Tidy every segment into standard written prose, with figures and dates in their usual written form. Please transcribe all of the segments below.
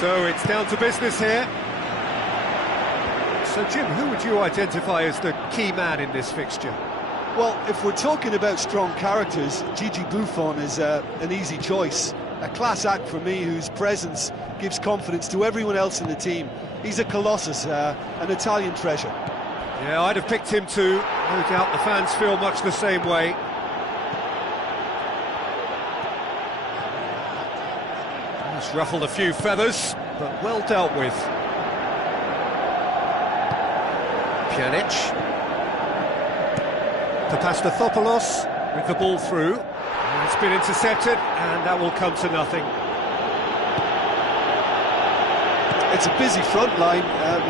So it's down to business here. So Jim, who would you identify as the key man in this fixture? Well, if we're talking about strong characters, Gigi Buffon is an easy choice. A class act for me, whose presence gives confidence to everyone else in the team. He's a colossus, an Italian treasure. Yeah, I'd have picked him too. No doubt the fans feel much the same way. He's ruffled a few feathers, but well dealt with. Pjanic. Papastathopoulos with the ball through. It's been intercepted, and that will come to nothing. It's a busy front line,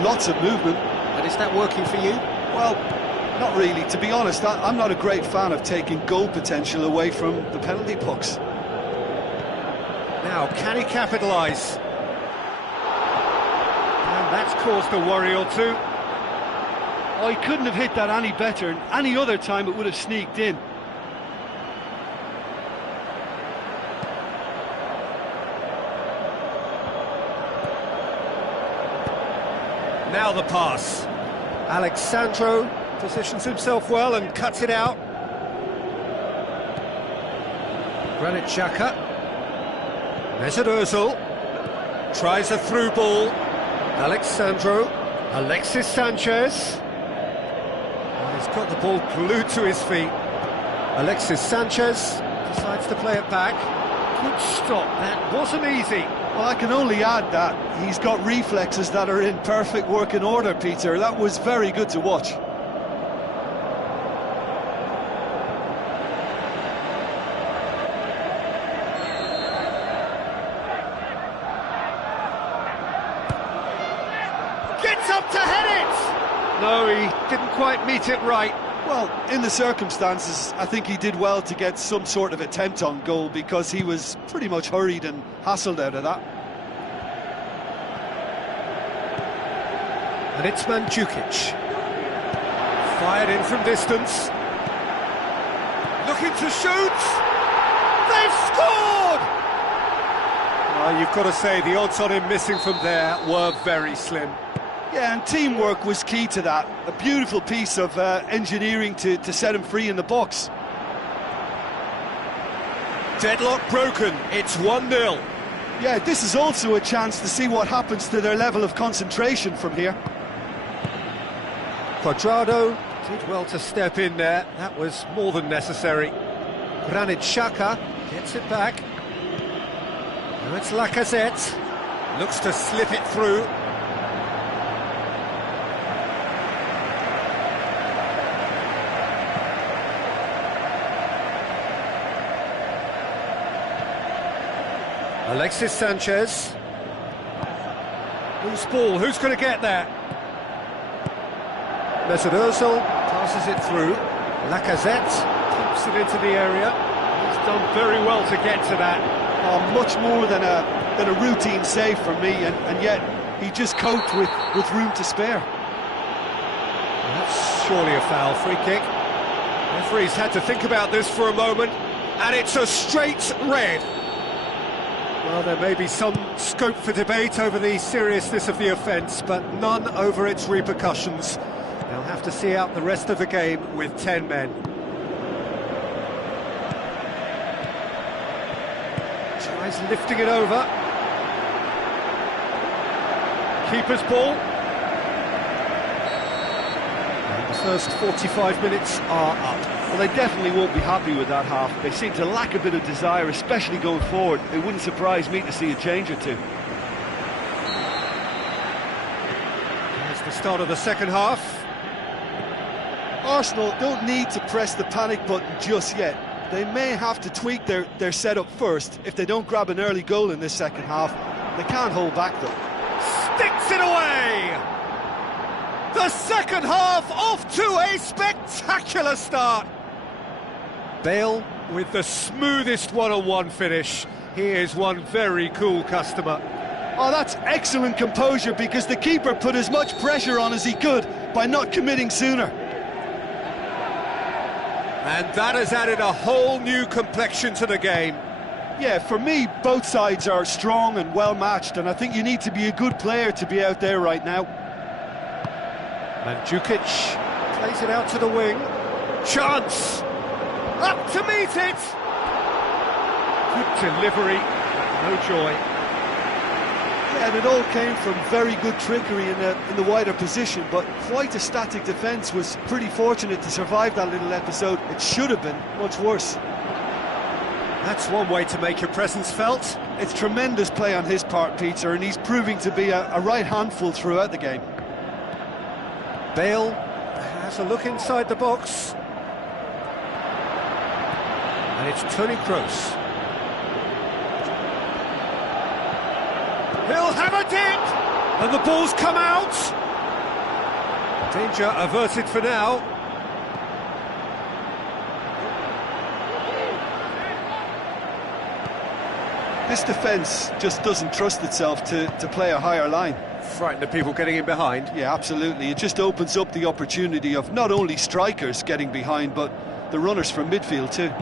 lots of movement. And is that working for you? Well, not really. To be honest, I'm not a great fan of taking goal potential away from the penalty box. Now, can he capitalise? And that's caused a worry or two. Oh, he couldn't have hit that any better, and any other time it would have sneaked in. Now the pass. Alexandro positions himself well and cuts it out. Granit Xhaka. Mesut Ozil tries a through ball. Alexandro. Alexis Sanchez. He's got the ball glued to his feet. Alexis Sanchez decides to play it back. Good stop, that wasn't easy. Well, I can only add that he's got reflexes that are in perfect working order, Peter. That was very good to watch. Gets up to head it! No, he didn't quite meet it right. Well, in the circumstances, I think he did well to get some sort of attempt on goal, because he was pretty much hurried and hassled out of that. And it's Mandzukic. Fired in from distance. Looking to shoot! They've scored! You've got to say, the odds on him missing from there were very slim. Yeah, and teamwork was key to that. A beautiful piece of engineering to set him free in the box. Deadlock broken, it's 1-0. Yeah, this is also a chance to see what happens to their level of concentration from here. Cuadrado did well to step in there, that was more than necessary. Granit Xhaka gets it back. Now it's Lacazette, looks to slip it through. Alexis Sanchez. Loose ball, who's going to get there? Mesut Ozil passes it through. Lacazette pumps it into the area. He's done very well to get to that. Much more than a routine save for me, and yet he just coped with room to spare. That's surely a foul. Free kick. Referee's had to think about this for a moment, and it's a straight red. Well, there may be some scope for debate over the seriousness of the offence, but none over its repercussions. They'll have to see out the rest of the game with 10 men. Tries lifting it over. Keeper's ball. And the first 45 minutes are up. Well, they definitely won't be happy with that half. They seem to lack a bit of desire, especially going forward. It wouldn't surprise me to see a change or two. Here's the start of the second half. Arsenal don't need to press the panic button just yet. They may have to tweak their setup first. If they don't grab an early goal in this second half, they can't hold back though. Sticks it away! The second half off to a spectacular start. Bale with the smoothest one-on-one finish. He is one very cool customer. Oh, that's excellent composure, because the keeper put as much pressure on as he could by not committing sooner. And that has added a whole new complexion to the game. Yeah, for me, both sides are strong and well-matched, and I think you need to be a good player to be out there right now. Mandzukic plays it out to the wing. Chance! Up to meet it! Good delivery, no joy. Yeah, and it all came from very good trickery in the wider position, but quite a static defence. Was pretty fortunate to survive that little episode. It should have been much worse. That's one way to make your presence felt. It's tremendous play on his part, Peter, and he's proving to be a right handful throughout the game. Bale has a look inside the box. And it's Toni Kroos. He'll have a dip! And the ball's come out! Danger averted for now. This defence just doesn't trust itself to play a higher line. Frightened of people getting in behind. Yeah, absolutely. It just opens up the opportunity of not only strikers getting behind, but the runners from midfield too.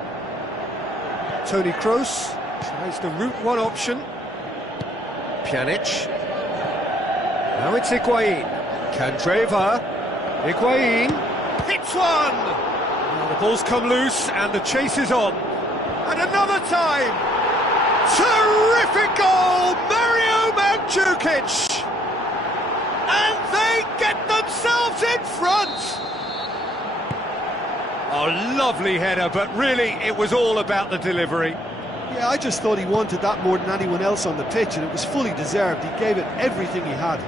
Toni Kroos tries the route one option. Pjanic. Now it's Higuain. Candreva. Higuain. Hits one! Now the ball's come loose and the chase is on. And another time! Terrific goal! Mario Mandzukic! And they get themselves in front! Oh, lovely header, but really it was all about the delivery. Yeah, I just thought he wanted that more than anyone else on the pitch, and it was fully deserved. He gave it everything he had.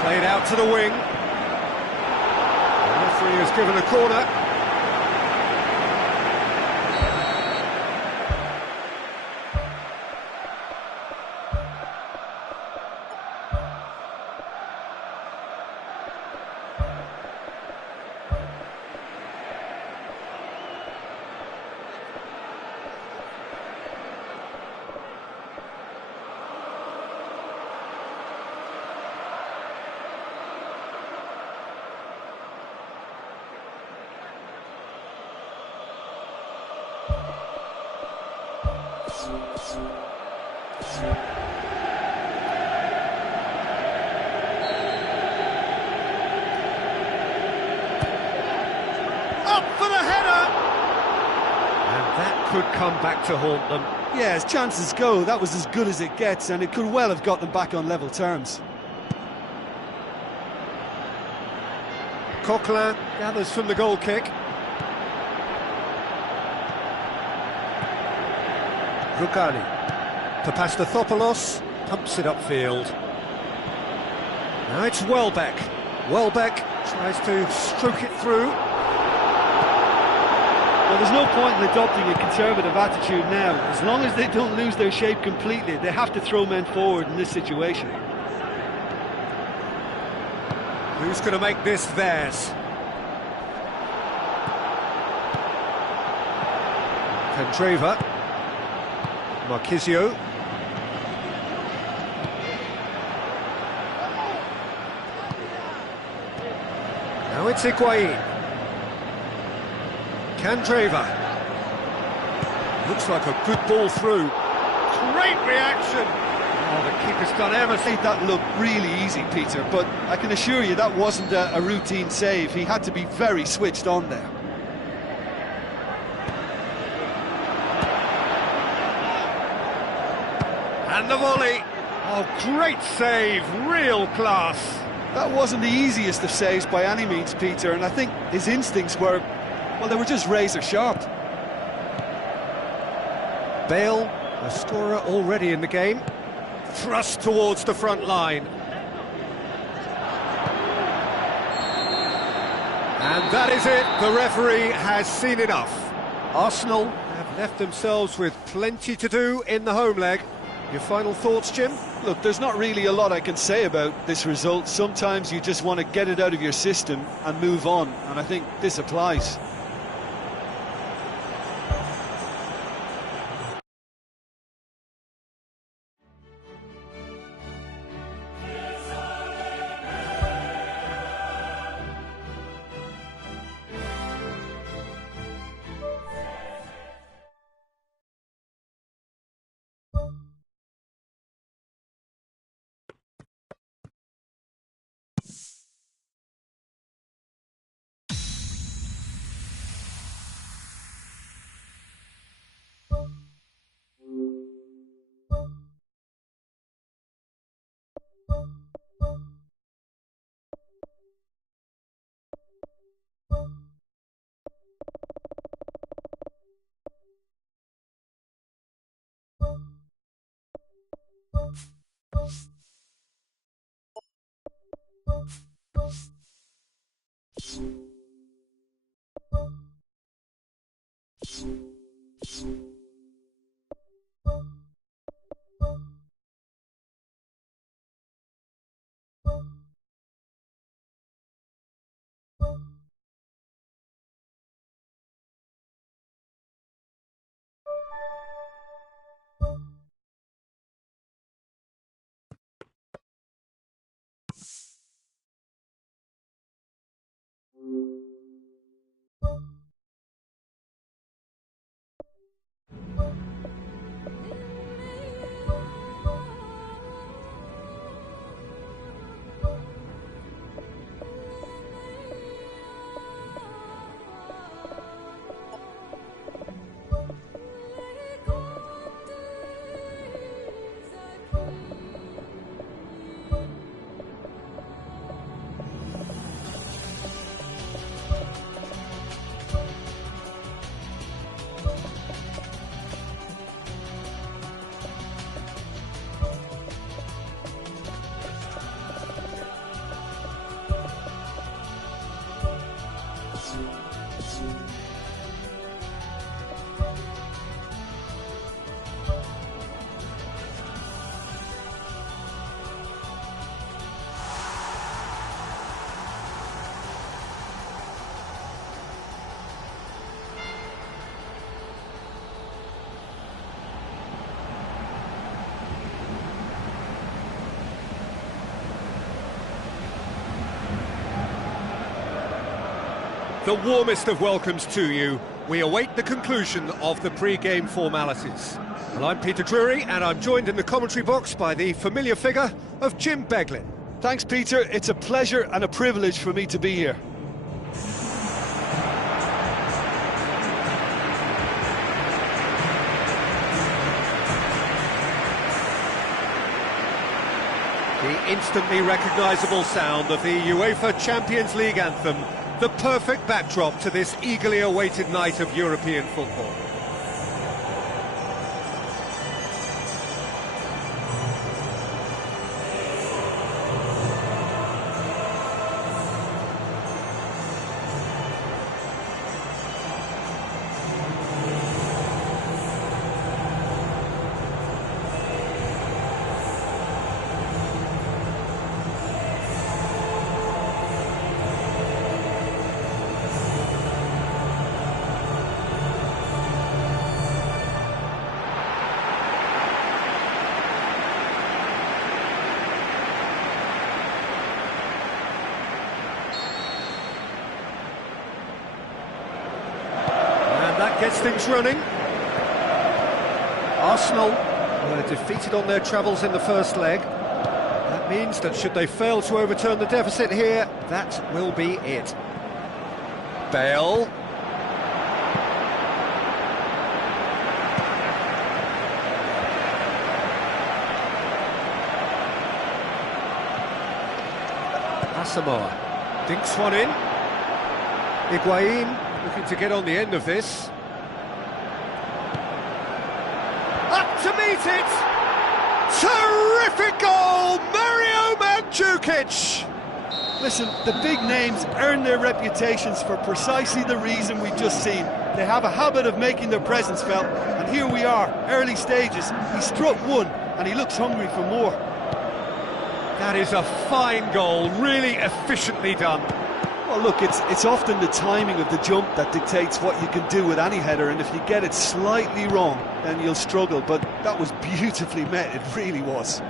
Played out to the wing. The referee has given a corner. Up for the header! And that could come back to haunt them. Yeah, as chances go, that was as good as it gets, and it could well have got them back on level terms. Coquelin gathers from the goal kick. Rugani. Papastathopoulos pumps it upfield. Now it's Welbeck. Welbeck tries to stroke it through. Well, there's no point in adopting a conservative attitude now. As long as they don't lose their shape completely, they have to throw men forward in this situation. Who's going to make this theirs? Candreva. Marquisio. Now it's Higuain. Candreva. Looks like a good ball through. Great reaction! Oh, the keeper's done everything. That looked really easy, Peter, but I can assure you that wasn't a routine save. He had to be very switched on there. And the volley. Oh, great save, real class. That wasn't the easiest of saves by any means, Peter, and I think his instincts were, well, they were just razor sharp. Bale, a scorer already in the game, thrust towards the front line. And that is it, the referee has seen enough. Arsenal have left themselves with plenty to do in the home leg. Your final thoughts, Jim? Look, there's not really a lot I can say about this result. Sometimes you just want to get it out of your system and move on, and I think this applies. The warmest of welcomes to you. We await the conclusion of the pre-game formalities. And I'm Peter Drury, and I'm joined in the commentary box by the familiar figure of Jim Beglin. Thanks, Peter. It's a pleasure and a privilege for me to be here. The instantly recognisable sound of the UEFA Champions League anthem, the perfect backdrop to this eagerly awaited night of European football. Gets things running. Arsenal were defeated on their travels in the first leg. That means that should they fail to overturn the deficit here, that will be it. Bale. Asamoah dinks one in. Higuain looking to get on the end of this. Up to meet it! Terrific goal! Mario Mandzukic! Listen, the big names earn their reputations for precisely the reason we've just seen. They have a habit of making their presence felt, and here we are, early stages. He struck one, and he looks hungry for more. That is a fine goal, really efficiently done. Well, look, it's often the timing of the jump that dictates what you can do with any header, and if you get it slightly wrong, then you'll struggle, but that was beautifully met, it really was.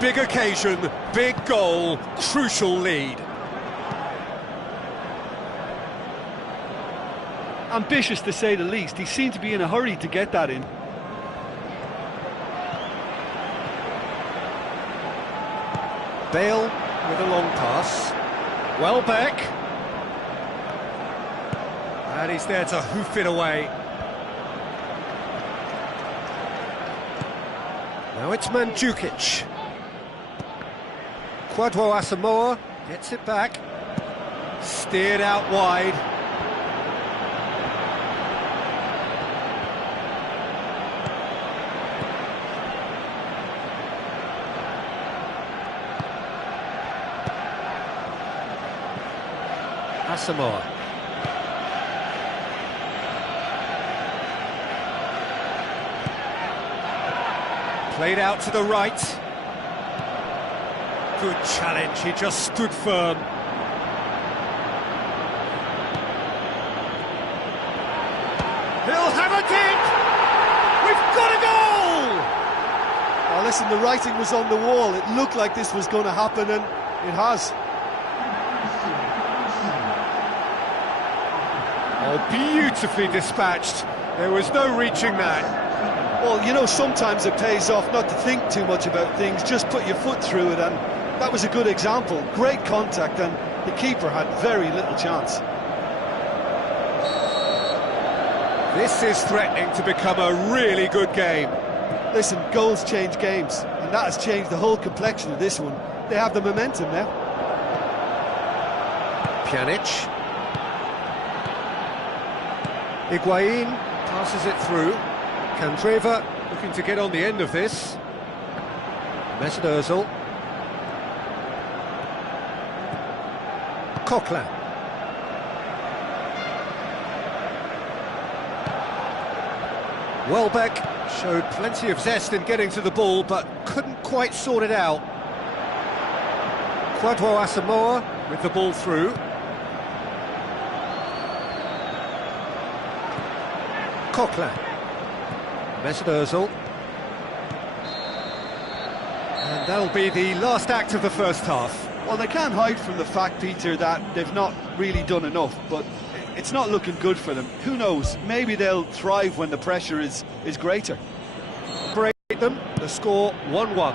Big occasion, big goal, crucial lead. Ambitious to say the least, he seemed to be in a hurry to get that in. Bale with a long pass. Welbeck. And he's there to hoof it away. Now it's Mandzukic. Kwadwo Asamoah gets it back. Steered out wide. Asamoah. Played out to the right. Good challenge, he just stood firm. He'll have a dig! We've got a goal! Oh, listen, the writing was on the wall. It looked like this was going to happen, and it has. Oh, beautifully dispatched. There was no reaching that. Well, you know, sometimes it pays off not to think too much about things, just put your foot through it, and that was a good example. Great contact, and the keeper had very little chance. This is threatening to become a really good game. Listen, goals change games, and that has changed the whole complexion of this one. They have the momentum now. Pjanic. Higuain passes it through. Candreva looking to get on the end of this. Mesut Ozil. Coquelin. Welbeck showed plenty of zest in getting to the ball, but couldn't quite sort it out. Kwadwo Asamoah with the ball through. Coquelin. Mesut Ozil. And that'll be the last act of the first half. Well, they can't hide from the fact, Peter, that they've not really done enough, but it's not looking good for them. Who knows? Maybe they'll thrive when the pressure is greater. Break them, the score 1-1.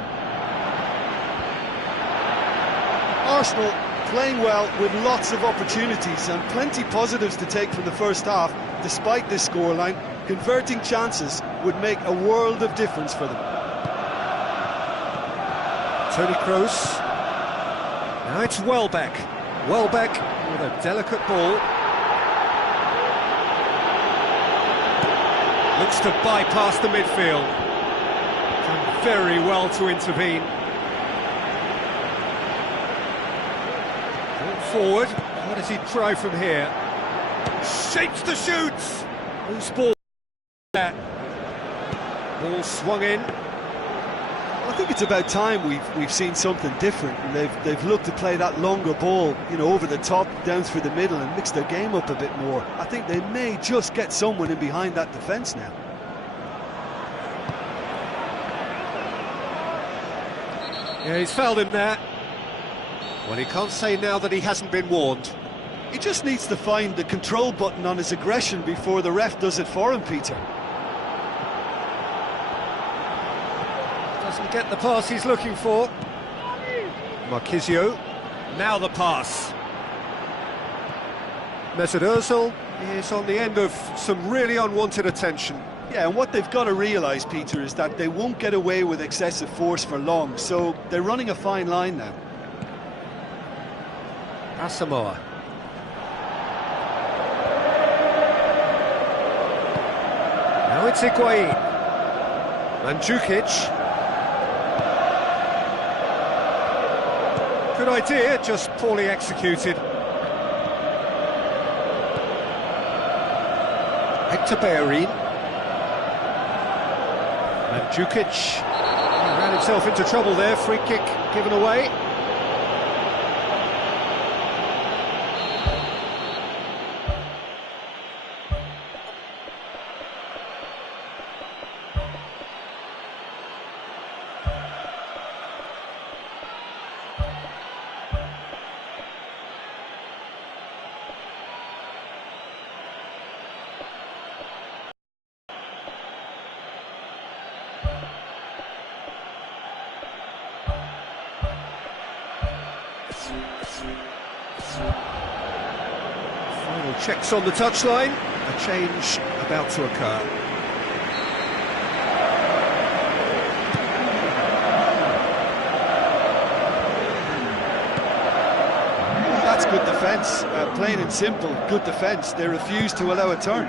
Arsenal playing well with lots of opportunities and plenty positives to take from the first half. Despite this scoreline, converting chances would make a world of difference for them. Toni Kroos. Now it's Welbeck. Welbeck with a delicate ball. Looks to bypass the midfield. Done very well to intervene. Ball forward. What does he try from here? Shapes the shoots. Loose ball there. Ball swung in. I think it's about time we've seen something different, and they've looked to play that longer ball, you know, over the top, down through the middle, and mix their game up a bit more. I think they may just get someone in behind that defence now. Yeah, he's fouled him there. Well, he can't say now that he hasn't been warned. He just needs to find the control button on his aggression before the ref does it for him, Peter. Doesn't get the pass he's looking for. Marquisio. Now the pass. Mesut Ozil is on the end of some really unwanted attention. Yeah, and what they've got to realise, Peter, is that they won't get away with excessive force for long, so they're running a fine line now. Asamoah. Now it's Higuain. Mandzukic. Good idea, just poorly executed. Hector Bellerin. Mandzukic. He ran himself into trouble there, free kick given away. Final checks on the touchline, a change about to occur. That's good defence, plain and simple, good defence. They refuse to allow a turn.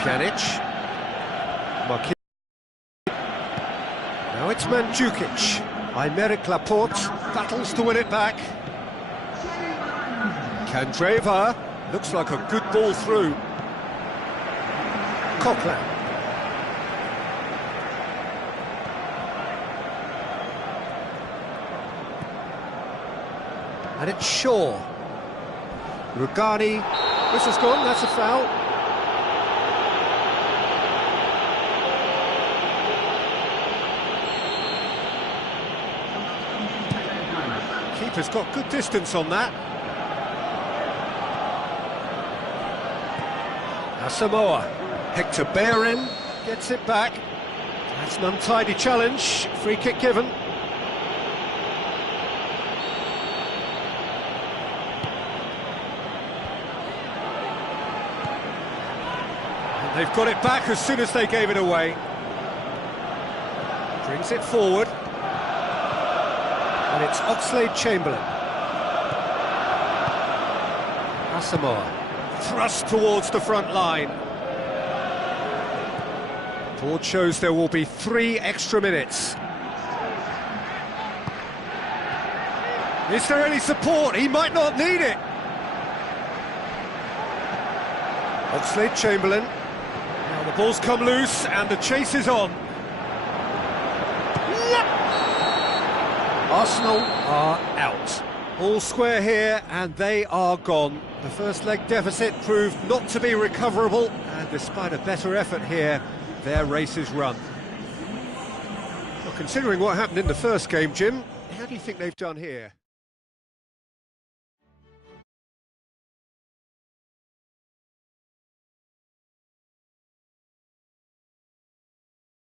Pjanic. Marquinhos. Now it's Mandzukic. Aymeric Laporte battles to win it back. Kandreva, looks like a good ball through. Coquelin. And it's Shaw. Rugani. This has gone, that's a foul. Keeper's got good distance on that. Asamoah. Hector Bellerin gets it back. That's an untidy challenge. Free kick given. And they've got it back as soon as they gave it away. Brings it forward. And it's Oxlade-Chamberlain. Asamoah. Thrust towards the front line. Board shows there will be 3 extra minutes. Is there any support? He might not need it. Oxlade-Chamberlain. Now the ball's come loose and the chase is on. Arsenal are out. All square here and they are gone. The first leg deficit proved not to be recoverable, and despite a better effort here, their race is run. Well, considering what happened in the first game, Jim, how do you think they've done here?